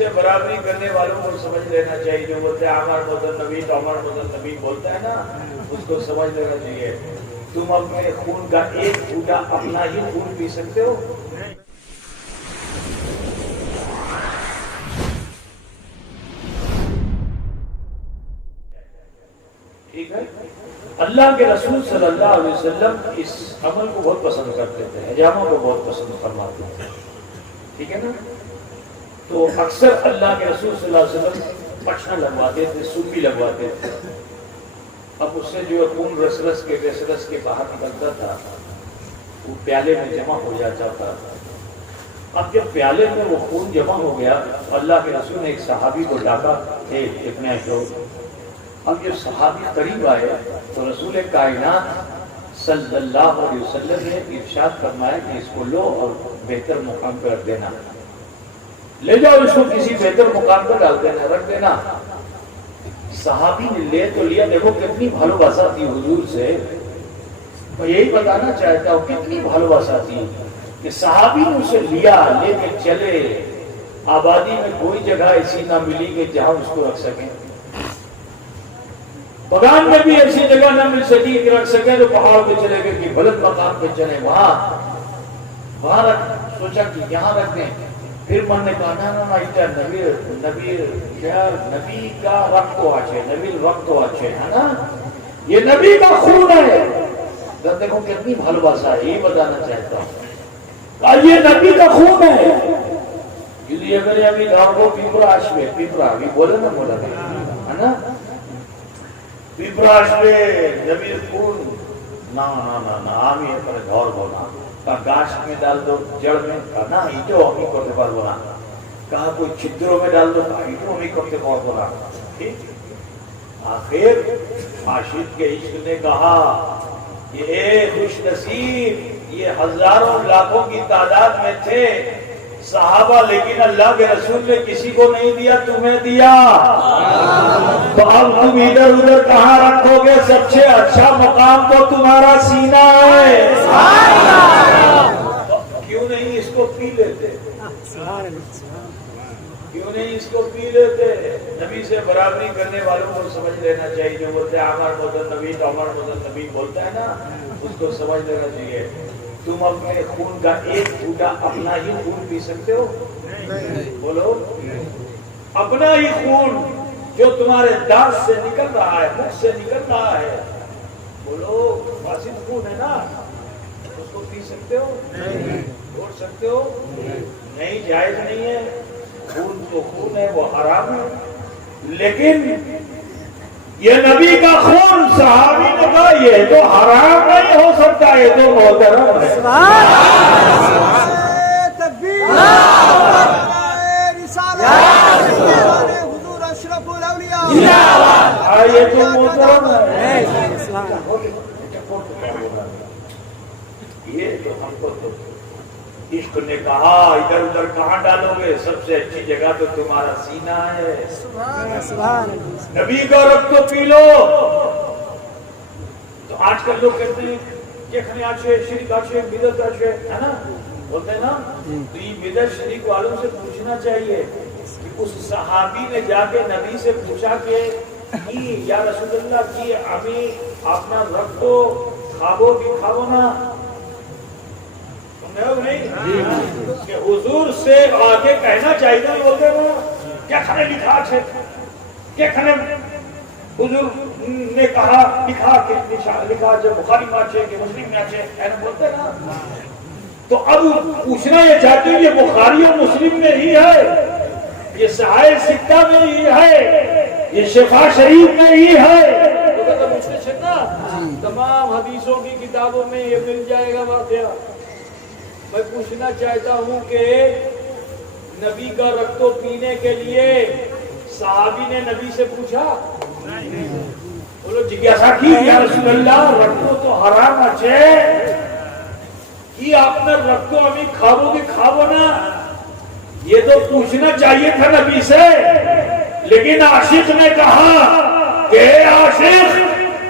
سے برابری کرنے والوں کو سمجھ لینا چاہیے. جو بولتے ہیں عمر مدن نبی تو عمر مدن نبی بولتا ہے نا, اس کو سمجھ لینا چاہیے. تم اپنے خون کا ایک گھونٹا اپنا ہی خون پی سکتے ہو؟ ٹھیک ہے. اللہ کے رسول صلی اللہ علیہ وسلم اس عمل کو بہت پسند کرتے تھے, حجامہ کو بہت پسند فرماتے تھے. ٹھیک ہے نا. تو اکثر اللہ کے رسول صلی اللہ علیہ وسلم پٹنا لگواتے تھے, سوپی لگواتے تھے. اب اس سے جو خون رس رس کے باہر نکلتا تھا, وہ پیالے میں جمع ہو جاتا تھا. اب جب پیالے میں وہ خون جمع ہو گیا, اللہ کے رسول نے ایک صحابی کو ڈاکا, اتنے جو. اب جب صحابی قریب آئے تو رسول کائنات صلی اللہ علیہ وسلم نے ارشاد فرمایا کہ اس کو لو اور بہتر مقام پر رکھ دینا. لے جاؤ اس کو کسی بہتر مقام پر ڈال دینا, رکھ دینا. صحابی نے لے تو لیا. دیکھو کتنی بھالوباسا تھی حضور سے. میں یہی بتانا چاہتا ہوں کتنی بھالوباسا تھی کہ صحابی نے اسے لیا, لے کے چلے. آبادی میں کوئی جگہ ایسی نہ ملی کہ جہاں اس کو رکھ سکیں. بغان میں بھی ایسی جگہ نہ مل سکی کہ رکھ سکے, تو پہاڑ پہ چلے گئے کہ بلند مقام پہ چلے, وہاں رکھ. سوچا کہ یہاں رکھ دیں. پھر من نے کہا نا نبی کا رقت تو اچھے, نبی رقت تو اچھے ہے نا, یہ نبی کا خون ہے. دیکھو کتنی بھالوباسا ہے, یہ بتانا چاہتا ہوں. یہ نبی کا خون ہے. یہ میرے ابھی گاؤں کو پیپراش میں, پیپرا ابھی بولے نا, بولا ہے نا, پیپراش میں نبی خون نا آمی ہے پر گھر بولا. کہا گاش میں ڈال دو, جڑ میں. کہا نا اینٹوں ہمیں کرتے پار بولا. کہا کوئی چھدروں میں ڈال دو, کہا اینٹوں ہمیں کرتے پار بولا. آخر عاشق کے عشق نے کہا کہ اے خوش نصیب, یہ ہزاروں لاکھوں کی تعداد میں تھے صحابہ, لیکن اللہ کے رسول نے کسی کو نہیں دیا, تمہیں دیا. تو اب تم ادھر ادھر کہاں رکھو گے؟ سب سے اچھا مقام تو تمہارا سینہ ہے. کیوں نہیں اس کو پی لیتے؟ کیوں نہیں اس کو پی لیتے؟ نبی سے برابری کرنے والوں کو سمجھ لینا چاہیے. جو بولتے ہیں عمر مدن نبی تو عمر مدن نبی بولتا ہے نا, اس کو سمجھ لینا چاہیے. تم اپنے خون کا ایک گھونٹا اپنا ہی خون پی سکتے ہو؟ بولو, اپنا ہی خون جو تمہارے دانت سے نکل رہا ہے, منہ سے نکل رہا ہے, بولو فاسد خون ہے نا, اس کو پی سکتے ہو؟ چھوڑ سکتے ہو؟ نہیں, جائز نہیں ہے. خون تو خون ہے, وہ حرام ہے. لیکن یہ نبی کا خون, صحابی نے کہا یہ تو حرام نہیں ہو سکتا, یہ تو محترم ہے. یہ تو محترم ہے. یہ تو ہم کو تو عشق نے کہا ادھر ادھر کہاں ڈالو گے, سب سے اچھی جگہ تو تمہارا سینہ ہے. نبی کا رقت تو پی لو. تو آج کل لوگ کہتے ہیں جیخنے آچھے, شرک آچھے, بدعت آچھے, ہے نا, بولتے ہیں نا. تو یہ بدعت شرک والوں سے پوچھنا چاہیے کہ اس صحابی نے جا کے نبی سے پوچھا کہ یا رسول اللہ کی ہمیں اپنا رقت تو کھاو دکھاو نا, نہیں کہ حضور سے آگے کہنا چاہیے. بولتے نا کیا کھانے لکھا ہے, کیا کھانے حضور نے کہا لکھا جو بخاری میں اچھے کہ مسلم میں اچھے, ایسا بولتے نا. تو اب پوچھنا یہ چاہتے ہیں یہ بخاری اور مسلم میں ہی ہے, یہ صحائح ستہ میں ہی ہے, یہ شفا شریف میں ہی ہے. تمام حدیثوں کی کتابوں میں یہ مل جائے گا واقعہ. میں پوچھنا چاہتا ہوں کہ نبی کا رقت پینے کے لیے صحابی نے نبی سے پوچھا؟ بولو جگیاسا کی یا رسول اللہ رقت تو حرام اچھے کہ آپ نے رقت ہمیں کھاو گے کھاو نا, یہ تو پوچھنا چاہیے تھا نبی سے. لیکن عاشق نے کہا کہ اے عاشق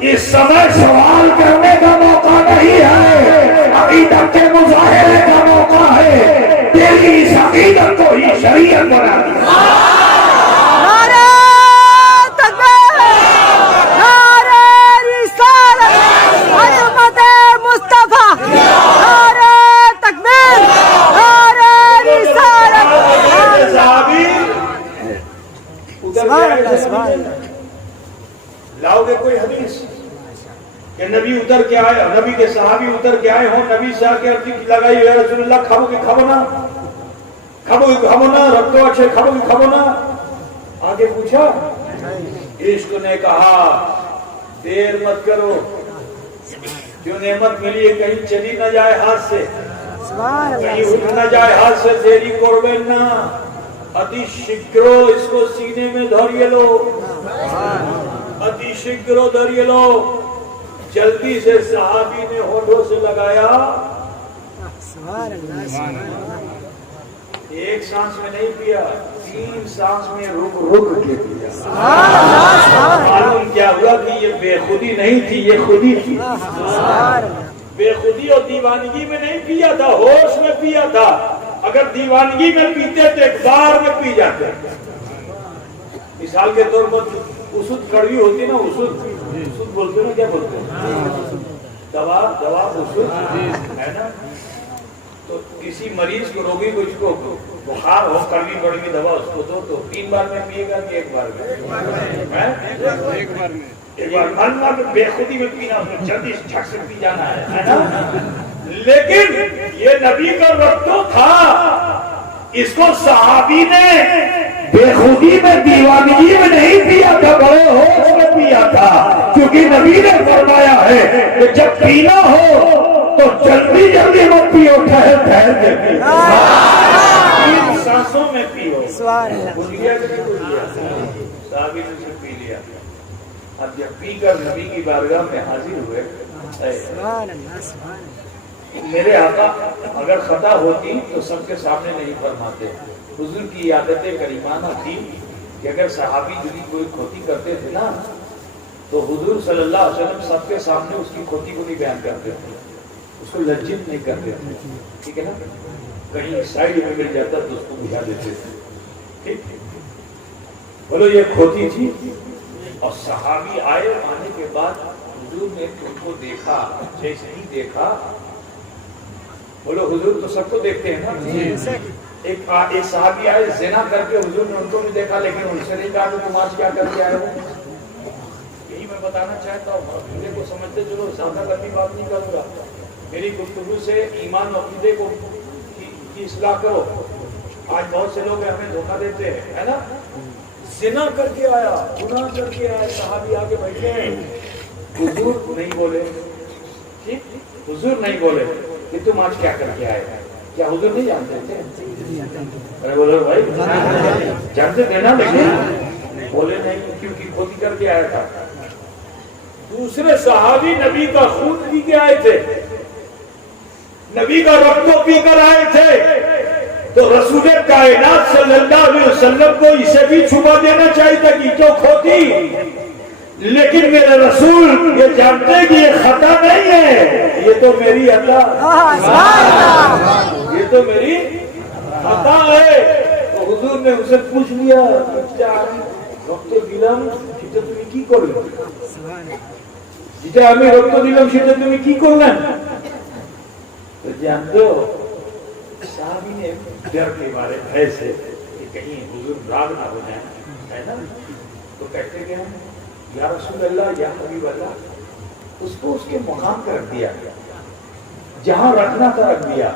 اس سمے سوال کرنے کا موقع نہیں ہے, عقیدت کے مظاہرے کا موقع ہے. تیری اس عقیدت کو ہی شریعت بنا دیا. نعرہ تکبیر، نعرہ رسالت، عظمت مصطفیٰ، نعرہ تکبیر، نعرہ رسالت. صحابی ادھر لاؤ گے کوئی حدیث کہ نبی اتر کے آئے، نبی کے صحابی اتر کے آئے ہوں، نبی سے آ کے عرض لگائی یا رسول اللہ کھابو گی کھابو نا، کھابو گی کھابو نا، رکھ دو اچھے کھابو گی کھابو نا. آگے پوچھا، عشق نے کہا دیر مت کرو، جو نعمت ملی ہے کہیں چلی نہ جائے ہاتھ سے، کہیں اٹھ نہ جائے ہاتھ سے، دیری کربین نا، اتی شکرو اس کو سینے میں دھریے لو، اتی شکرو دھریے لو. جلدی سے صحابی نے ہونٹوں سے لگایا، ایک سانس میں نہیں پیا، 3 سانس میں رک کے پیا. معلوم کیا ہوا کہ یہ بے خودی نہیں تھی، یہ خودی تھی. بے خودی اور دیوانگی میں نہیں پیا تھا، ہوش میں پیا تھا. اگر دیوانگی میں پیتے تو ایک بار میں پی جاتے. مثال کے طور پر اسود کڑوی ہوتی نا، اسود بولتے نا، کیا بولتے ہیں دوا اسود ہے نا. تو کسی مریض کو، روگی کو، اس کو بخار ہو، کڑوی کڑوی دوا اس کو دو تو 3 بار میں پیے گا کہ 1 بار میں؟ ایک بار بے خودی میں پینا، جلدی جھٹ سے پی جانا ہے نا. لیکن یہ نبی کا وقت تھا، اس کو صحابی نے بے خودی میں دیوانگی میں نہیں پیا تھا، بڑے ہوش میں پیا تھا. کیونکہ نبی نے فرمایا ہے کہ جب پینا ہو تو جلدی جلدی مت پیو، ٹھہر ٹھہر کے پیو، 3 سانسوں میں پیو. بھول گیا کہ نہیں بھول گیا؟ صحابی نے اسے پی لیا. اب جب پی کر نبی کی بارگاہ میں حاضر ہوئے، میرے آقا اگر خطا ہوتی تو سب کے سامنے نہیں فرماتے. حضور کی عادت کریمانہ تھی کہ اگر صحابی جدی کوئی کھوتی کرتے تھے نا تو حضور صلی اللہ علیہ وسلم سب کے سامنے اس کی کھوتی کو نہیں بیان کرتے تھے، اس کو لجت نہیں کرتے تھے. ٹھیک ہے نا، کہیں سائڈ میں مل جاتا تو اس کو بجھا دیتے تھے. ٹھیک، بولو یہ کھوتی تھی. اور صحابی آئے، آنے کے بعد حضور نے ان کو دیکھا، جیسے ہی دیکھا، بولو حضور تو سب کو دیکھتے ہیں نا. ایک صحابی آئے زنا کر کے، حضور نے ان کو بھی دیکھا لیکن ان سے نہیں کہا کہ تم آج کیا کر کے آئے ہو. یہی میں بتانا چاہتا ہوں، عقیدے کو سمجھتے چلو، زیادہ لمبی بات نہیں کروں گا. میری گفتگو سے ایمان و عقیدے کو کی اصلاح کرو. آج بہت سے لوگ ہمیں دھوکہ دیتے ہیں، ہے نا. زنا کر کے آیا، گناہ کر کے آیا، صحابی آگے بیٹھے ہیں، حضور نہیں بولے. ٹھیک، حضور نہیں بولے کہ تم آج کیا کر کے آئے. کیا حضور نہیں جانتے تھے؟ ارے بولو بھائی، جانتے تھے نا، لیکن بولے نہیں کیونکہ کھوتی کر کے آیا تھا. دوسرے صحابی نبی کا خون پی کے آئے تھے، نبی کا رقم پی کر آئے تھے. تو رسول کائنات صلی اللہ علیہ وسلم کو اسے بھی چھپا دینا چاہیے تھا کہ کیوں کھوتی. لیکن میرے رسول یہ جانتے کہ یہ خطا نہیں ہے، یہ تو میری عطا، یہ تو میری عطا ہے. تو حضور نے اسے پوچھ لیا، رقم দিলাম সেটা তুমি কি করলে, যেটা আমি রক্ত দিলাম সেটা তুমি কি করলেন? تو جانتے ہو صحابی نے ڈر کے مارے بھے سے کہ کہیں حضور راگ نہ ہو جائیں، ہے نا. تو کہتے کہ یا رسول اللہ، یا حبیب اللہ، اس کو اس کے مقام پر رکھ دیا، جہاں رکھنا تھا رکھ دیا.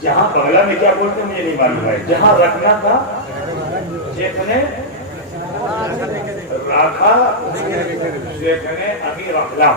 جہاں بغلا میں کیا بولتے ہیں مجھے نہیں معلوم ہے، جہاں رکھنا تھا যেখানে রাখা সেখানে আমি রাখলাম,